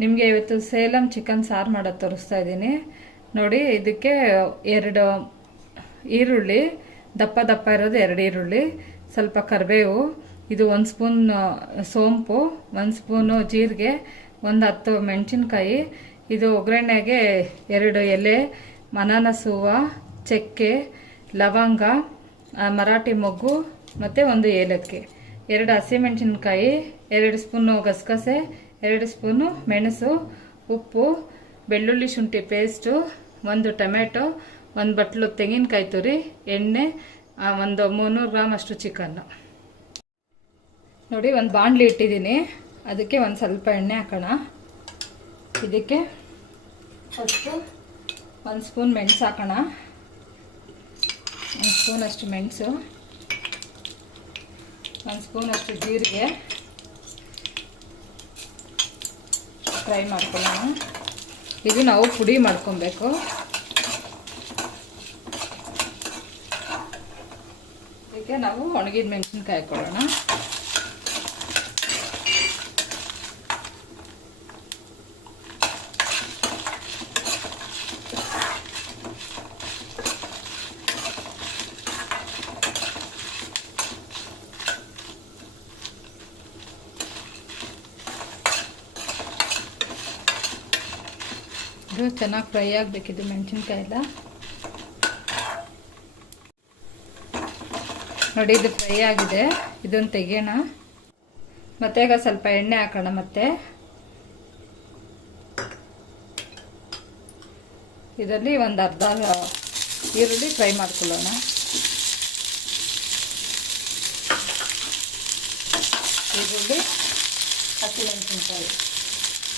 ನಿಮಗೆ ಇವತ್ತು ಸೇಲಂ ಚಿಕನ್ ಸಾರು ಮಾಡೋದು ತೋರಿಸ್ತಾ ಇದ್ದೀನಿ ನೋಡಿ. ಇದಕ್ಕೆ 2 ಈರುಳ್ಳಿ, ದಪ್ಪ ದಪ್ಪ ಇರೋದು 2 ಈರುಳ್ಳಿ, ಸ್ವಲ್ಪ ಕರಿಬೇವು, ಇದು 1 ಸ್ಪೂನ್ ಸೋಂಪು, 1 ಸ್ಪೂನು ಜೀರಿಗೆ, 10 ಮೆಣಸಿನ್ಕಾಯಿ, ಇದು ಒಗ್ಗರಣೆಗೆ 2 ಎಲೆ, ಅನಾನಸ್ ಹೂವು, ಚಕ್ಕೆ, ಲವಂಗ, ಮರಾಠಿ ಮೊಗ್ಗು ಮತ್ತು 1 ಏಲಕ್ಕಿ, 2 ಹಸಿಮೆಣಸಿನ್ಕಾಯಿ, 2 ಸ್ಪೂನು ಗಸಗಸೆ, 2 ಸ್ಪೂನು ಮೆಣಸು, ಉಪ್ಪು, ಬೆಳ್ಳುಳ್ಳಿ ಶುಂಠಿ ಪೇಸ್ಟು, 1 ಟೊಮೆಟೊ, 1 ಬಟ್ಲು ತೆಂಗಿನಕಾಯಿ ತುರಿ, ಎಣ್ಣೆ, 300 ಗ್ರಾಮ್ ಅಷ್ಟು ಚಿಕನ್ನು. ನೋಡಿ, ಒಂದು ಬಾಣಲಿ ಇಟ್ಟಿದ್ದೀನಿ, ಅದಕ್ಕೆ ಒಂದು ಸ್ವಲ್ಪ ಎಣ್ಣೆ ಹಾಕೋಣ. ಇದಕ್ಕೆ ಫಸ್ಟು 1 ಸ್ಪೂನ್ ಮೆಣಸು ಹಾಕೋಣ. 1 ಸ್ಪೂನ್ ಅಷ್ಟು ಮೆಣಸು, 1 ಸ್ಪೂನ್ ಅಷ್ಟು ಜೀರಿಗೆ ಫ್ರೈ ಮಾಡ್ಕೊಳ್ಳೋಣ. ಇದು ನಾವು ಪುಡಿ ಮಾಡ್ಕೊಬೇಕು. ಇದಕ್ಕೆ ನಾವು ಒಣಗಿದ ಮೆಣಸಿನ್ಕಾಯಿ ಹಾಕೊಳ್ಳೋಣ. ಇದು ಚೆನ್ನಾಗಿ ಫ್ರೈ ಆಗಬೇಕಿದು ಮೆಣಸಿನ್ಕಾಯಿ ಎಲ್ಲ. ನೋಡಿ, ಇದು ಫ್ರೈ ಆಗಿದೆ, ಇದನ್ನು ತೆಗೆಯೋಣ. ಮತ್ತೆ ಈಗ ಸ್ವಲ್ಪ ಎಣ್ಣೆ ಹಾಕೋಣ. ಮತ್ತೆ ಇದರಲ್ಲಿ ಒಂದು ಅರ್ಧ ಈರುಳ್ಳಿ ಫ್ರೈ ಮಾಡ್ಕೊಳ್ಳೋಣ. ಈರುಳ್ಳಿ, ಹಸಿಮೆಣಸಿನ್ಕಾಯಿ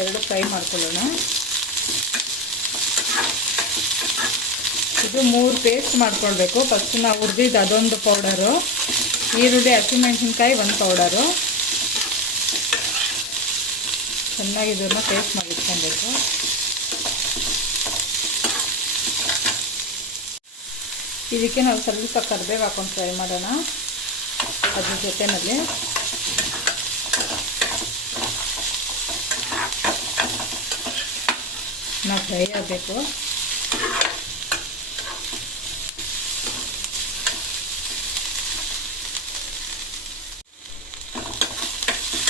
2 ಫ್ರೈ ಮಾಡ್ಕೊಳ್ಳೋಣ. ಇದು 3 ಪೇಸ್ಟ್ ಮಾಡ್ಕೊಳ್ಬೇಕು. ಫಸ್ಟ್ ನಾವು ಹುರಿದಿದ್ದು ಅದೊಂದು ಪೌಡರು, ಈರುಳ್ಳಿ, ಹಸಿಮೆಣಸಿನ್ಕಾಯಿ 1 ಪೌಡರು. ಚೆನ್ನಾಗಿ ಇದನ್ನು ಪೇಸ್ಟ್ ಮಾಡಿಟ್ಕೊಬೇಕು. ಇದಕ್ಕೆ ನಾವು ಸ್ವಲ್ಪ ಕರಿಬೇವು ಹಾಕೊಂಡು ಫ್ರೈ ಮಾಡೋಣ. ಅದ್ರ ಜೊತೆಯಲ್ಲಿ ನಾವು ಫ್ರೈ ಆಗಬೇಕು.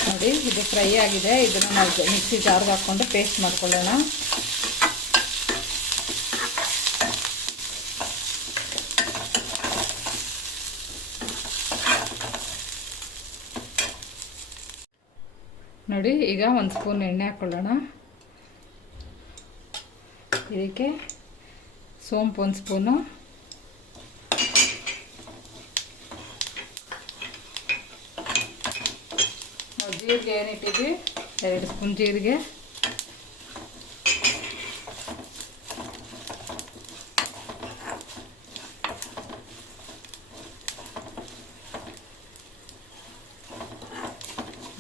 ನೋಡಿ, ಇದು ಫ್ರೈ ಆಗಿದೆ. ಇದನ್ನು ನಾವು ಮಿಕ್ಸಿ ಜಾರ್ಗೆ ಹಾಕ್ಕೊಂಡು ಪೇಸ್ಟ್ ಮಾಡ್ಕೊಳ್ಳೋಣ. ನೋಡಿ, ಈಗ 1 ಸ್ಪೂನ್ ಎಣ್ಣೆ ಹಾಕ್ಕೊಳ್ಳೋಣ. ಇದಕ್ಕೆ ಸೋಂಪು 1 ಸ್ಪೂನು, ಜೀರಿಗೆ ಏನಿಟ್ಟಿದ್ವಿ 2 ಸ್ಪೂನ್ ಜೀರಿಗೆ,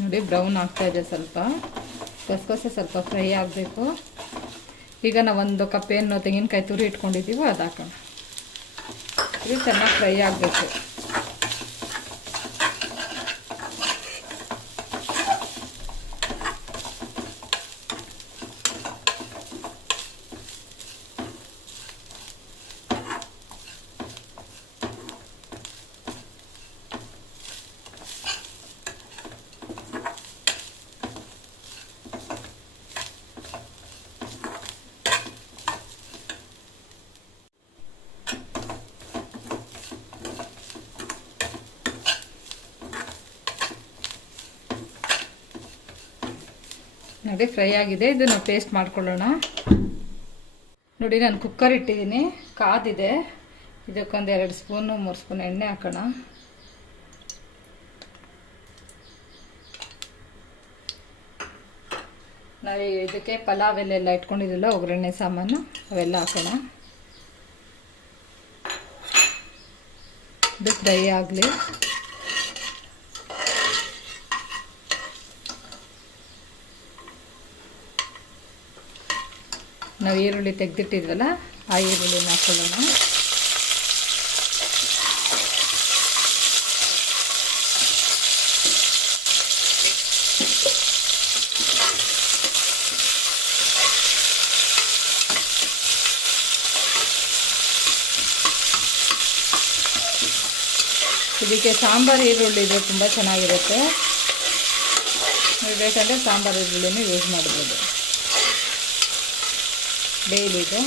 ನೋಡಿ ಬ್ರೌನ್ ಆಗ್ತಾ ಇದೆ. ಸ್ವಲ್ಪ ಗಸಗಸೆ ಸ್ವಲ್ಪ ಫ್ರೈ ಆಗಬೇಕು. ಈಗ ನಾವು 1 ಕಪ್ ಏನು ತೆಂಗಿನಕಾಯಿ ತುರಿ ಇಟ್ಕೊಂಡಿದ್ದೀವೋ ಅದು ಹಾಕೋಣ. ಇದು ಚೆನ್ನಾಗಿ ಫ್ರೈ ಆಗಬೇಕು. ನೋಡಿ, ಫ್ರೈ ಆಗಿದೆ. ಇದು ನಾವು ಪೇಸ್ಟ್ ಮಾಡ್ಕೊಳ್ಳೋಣ. ನೋಡಿ, ನಾನು ಕುಕ್ಕರ್ ಇಟ್ಟಿದ್ದೀನಿ, ಕಾದಿದೆ. ಇದಕ್ಕೊಂದು 2 ಸ್ಪೂನು 3 ಸ್ಪೂನ್ ಎಣ್ಣೆ ಹಾಕೋಣ. ನಾವು ಇದಕ್ಕೆ ಪಲಾವ್ ಎಲೆಲ್ಲ ಇಟ್ಕೊಂಡಿರಲಿಲ್ಲ, ಒಗ್ಗರಣೆ ಸಾಮಾನು ಅವೆಲ್ಲ ಹಾಕೋಣ. ಇದು ಫ್ರೈ ಆಗಲಿ. ನಾವು ಈರುಳ್ಳಿ ತೆಗೆದಿಟ್ಟಿದ್ವಲ್ಲ, ಆ ಈರುಳ್ಳಿನ ಹಾಕೊಳ್ಳೋಣ. ಇದಕ್ಕೆ ಸಾಂಬಾರು ಈರುಳ್ಳಿ ಇದು ತುಂಬ ಚೆನ್ನಾಗಿರುತ್ತೆ. ನೀವು ಬೇಕಂದರೆ ಸಾಂಬಾರು ಈರುಳ್ಳಿನೂ ಯೂಸ್ ಮಾಡ್ಬೋದು ಡೈಲಿದು.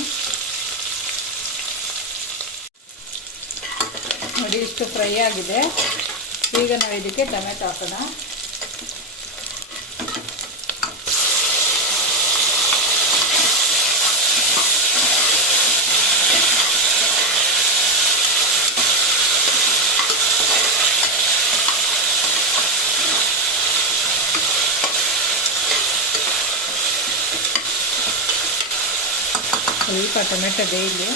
ನೋಡಿ ಇಷ್ಟು ಫ್ರೈ ಆಗಿದೆ. ಈಗ ನಾವು ಇದಕ್ಕೆ ಟೊಮೆಟೊ ಹಾಕೋಣ. ಸ್ವಲ್ಪ ಟೊಮೆಟೊ ಬೇಯಲಿ.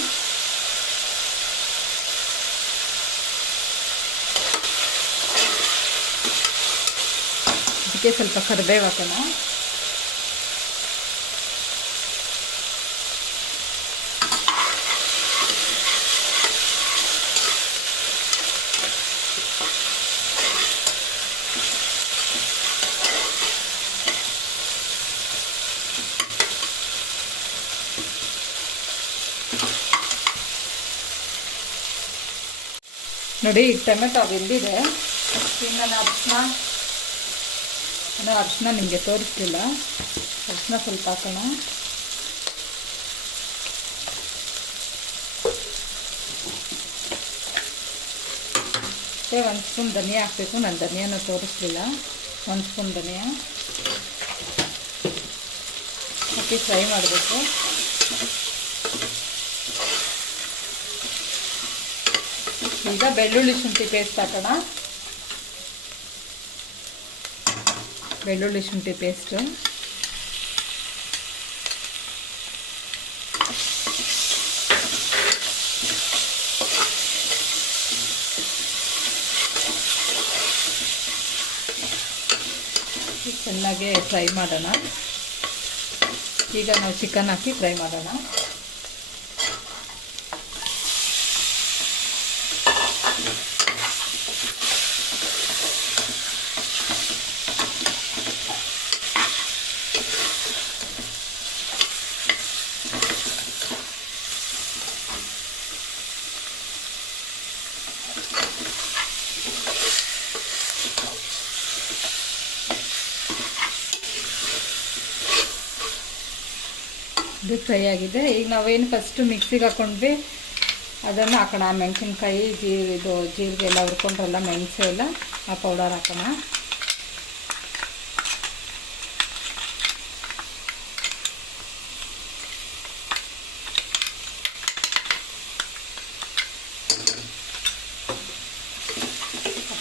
ಇದಕ್ಕೆ ಸ್ವಲ್ಪ ಕರಿಬೇವು ಹಾಕೋಣ. ನೋಡಿ ಈಗ ಟೊಮೆಟೊ ಬೆಂದಿದೆ. ಈಗ ನಾನು ಅರಿಶಿನ ನಿಮಗೆ ತೋರಿಸ್ಲಿಲ್ಲ. ಅರಿಶಿನ ಸ್ವಲ್ಪ ಹಾಕೋಣ. ಮತ್ತು 1 ಸ್ಪೂನ್ ಧನಿಯಾ ಹಾಕಬೇಕು. ನಾನು ಧನಿಯಾನ ತೋರಿಸ್ಲಿಲ್ಲ. 1 ಸ್ಪೂನ್ ಧನಿಯಾ ಹಾಕಿ ಫ್ರೈ ಮಾಡಬೇಕು. ಈಗ ಬೆಳ್ಳುಳ್ಳಿ ಶುಂಠಿ ಪೇಸ್ಟ್ ಹಾಕೋಣ. ಬೆಳ್ಳುಳ್ಳಿ ಶುಂಠಿ ಪೇಸ್ಟು ಚೆನ್ನಾಗಿ ಫ್ರೈ ಮಾಡೋಣ. ಈಗ ನಾವು ಚಿಕನ್ ಹಾಕಿ ಫ್ರೈ ಮಾಡೋಣ. ಇದು ಫ್ರೈ ಆಗಿದೆ. ಈಗ ನಾವೇನು ಫಸ್ಟು ಮಿಕ್ಸಿಗೆ ಹಾಕ್ಕೊಂಡ್ವಿ ಅದನ್ನು ಹಾಕೋಣ. ಮೆಣಸಿನ್ಕಾಯಿ ಜೀರಿಗೆ ಎಲ್ಲ ಹುರ್ಕೊಂಡ್ರಲ್ಲ, ಮೆಣಸು ಎಲ್ಲ, ಆ ಪೌಡರ್ ಹಾಕೋಣ.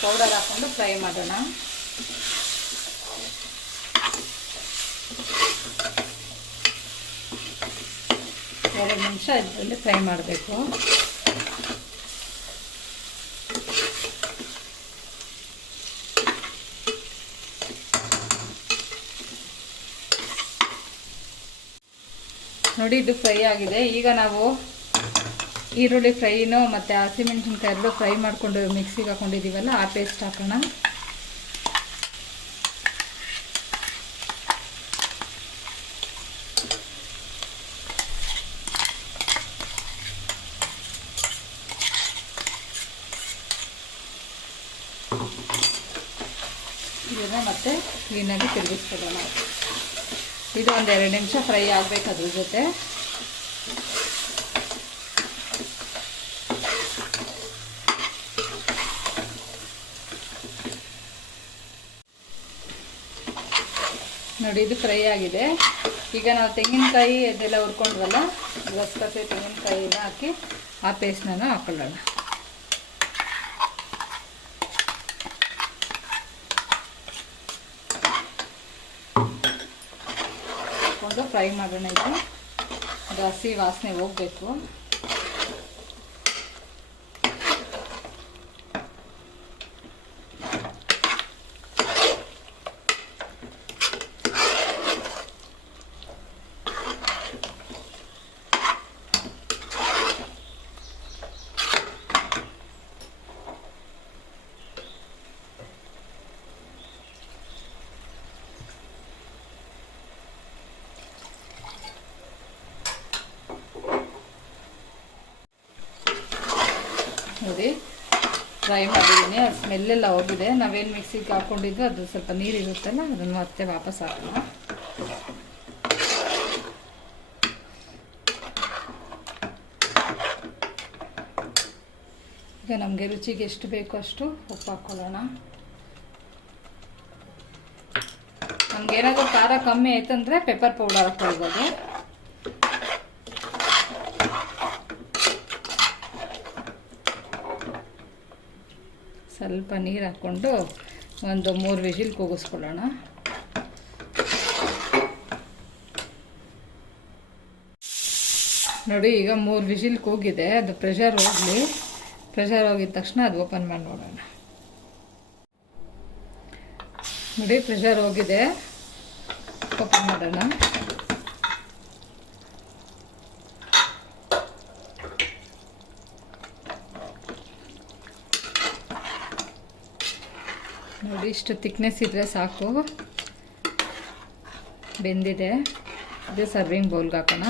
ಪೌಡರ್ ಹಾಕ್ಕೊಂಡು ಫ್ರೈ ಮಾಡೋಣ. ಎರಡು ನಿಮಿಷ ಇದರಲ್ಲಿ ಫ್ರೈ ಮಾಡಬೇಕು. ನೋಡಿ ಇದು ಫ್ರೈ ಆಗಿದೆ. ಈಗ ನಾವು ಈರುಳ್ಳಿ ಫ್ರೈನೂ ಮತ್ತು ಹಸಿಮೆಣಸಿನ್ಕಾಯಿ ಎರಡು ಫ್ರೈ ಮಾಡಿಕೊಂಡು ಮಿಕ್ಸಿಗೆ ಹಾಕೊಂಡಿದ್ದೀವಲ್ಲ, ಆ ಪೇಸ್ಟ್ ಹಾಕೋಣ. ಇದನ್ನು ಮತ್ತೆ ಕ್ಲೀನಾಗಿ ತಿರುಗಿಸ್ಕೊಳ್ಳೋಣ. ಇದು ಒಂದು 2 ನಿಮಿಷ ಫ್ರೈ ಆಗಬೇಕು ಅದ್ರ ಜೊತೆ. ನೋಡಿ ಇದು ಫ್ರೈ ಆಗಿದೆ. ಈಗ ನಾವು ತೆಂಗಿನಕಾಯಿ ಅದೆಲ್ಲ ಹುರ್ಕೊಂಡ್ವಲ್ಲ, ಗಸಗಸೆ ತೆಂಗಿನಕಾಯಿನ ಹಾಕಿ ಆ ಪೇಸ್ಟನ್ನ ಹಾಕೊಳ್ಳೋಣ. ಹಾಕ್ಕೊಂಡು ಫ್ರೈ ಮಾಡೋಣ. ಇದು ಹಸಿ ವಾಸನೆ ಹೋಗಬೇಕು. ನೋಡಿ ಫ್ರೈ ಮಾಡಿದ್ದೀನಿ. ಅದು ಸ್ಮೆಲ್ಲೆಲ್ಲ ಹೋಗಿದೆ. ನಾವೇನು ಮಿಕ್ಸಿಗೆ ಹಾಕ್ಕೊಂಡಿದ್ದು ಅದು ಸ್ವಲ್ಪ ನೀರಿರುತ್ತಲ್ಲ, ಅದನ್ನು ಮತ್ತೆ ವಾಪಸ್ ಹಾಕೋಣ. ಈಗ ನಮಗೆ ರುಚಿಗೆ ಎಷ್ಟು ಬೇಕೋ ಅಷ್ಟು ಉಪ್ಪು ಹಾಕ್ಕೊಳ್ಳೋಣ. ನಮಗೇನಾದರೂ ಖಾರ ಕಮ್ಮಿ ಆಯ್ತಂದರೆ ಪೆಪ್ಪರ್ ಪೌಡರ್ ಹಾಕ್ಕೊಳ್ಬೋದು. ಸ್ವಲ್ಪ ನೀರು ಹಾಕ್ಕೊಂಡು ಒಂದು 3 ವಿಜಿಲ್ ಕೂಗಿಸ್ಕೊಳ್ಳೋಣ. ನೋಡಿ, ಈಗ 3 ವಿಜಿಲ್ ಕೂಗಿದೆ. ಅದು ಪ್ರೆಷರ್ ಹೋಗಲಿ. ಪ್ರೆಷರ್ ಹೋಗಿದ ತಕ್ಷಣ ಅದು ಓಪನ್ ಮಾಡಿ ನೋಡೋಣ. ನೋಡಿ, ಪ್ರೆಷರ್ ಹೋಗಿದೆ. ಓಪನ್ ಮಾಡೋಣ. ನೋಡಿ, ಇಷ್ಟು ಥಿಕ್ನೆಸ್ ಇದ್ದರೆ ಸಾಕು. ಬೆಂದಿದೆ. ಇದು ಸರ್ವಿಂಗ್ ಬೌಲ್ಗೆ ಹಾಕೋಣ.